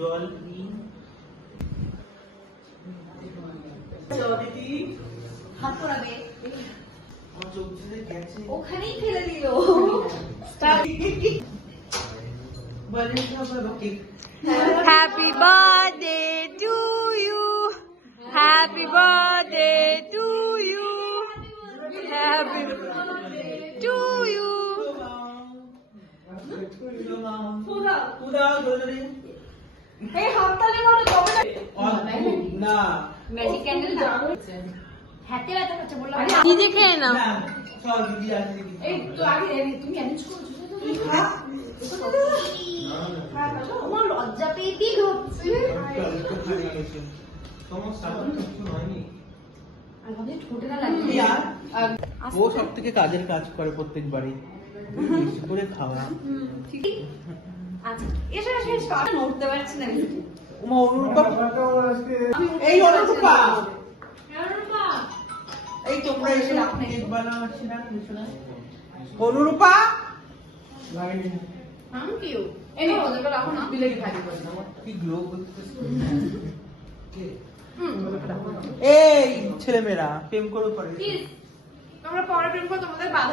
জল হাত পড়াবে ওখানেই ফেলে দিল। Happy birthday to you, happy birthday to you, happy to you. এই হাততালি মারো তবে না ম্যাজিক ক্যান্ডেল না হাতে ব্যথা করছে বললাম। নিজে খেয়ে নাও। চল দিদি আসছে। এই তো আগে তুমি অ্যারেঞ্জ করো। আমার লজ্জা পেয়েই হচ্ছে। আমাদের ঠোঁটে না লাগে। ও সব থেকে কাজের কাজ করে প্রত্যেকবারই, বেশি করে খাওয়া। আচ্ছা এসে এসে নড়তে পারছি না। এই অনুরূপা, এই তোমরা এসে কেক বানাচ্ছি না অনুরূপা। Thank you. এই নে ওদেরকে রাখো না, বিলেকে ভাজি করে দাও। কি গ্লো করতেছে। এই ছেলেমেয়েরা প্রেম করে করে। আমরা পরে প্রেম করব, তোমাদের বাধা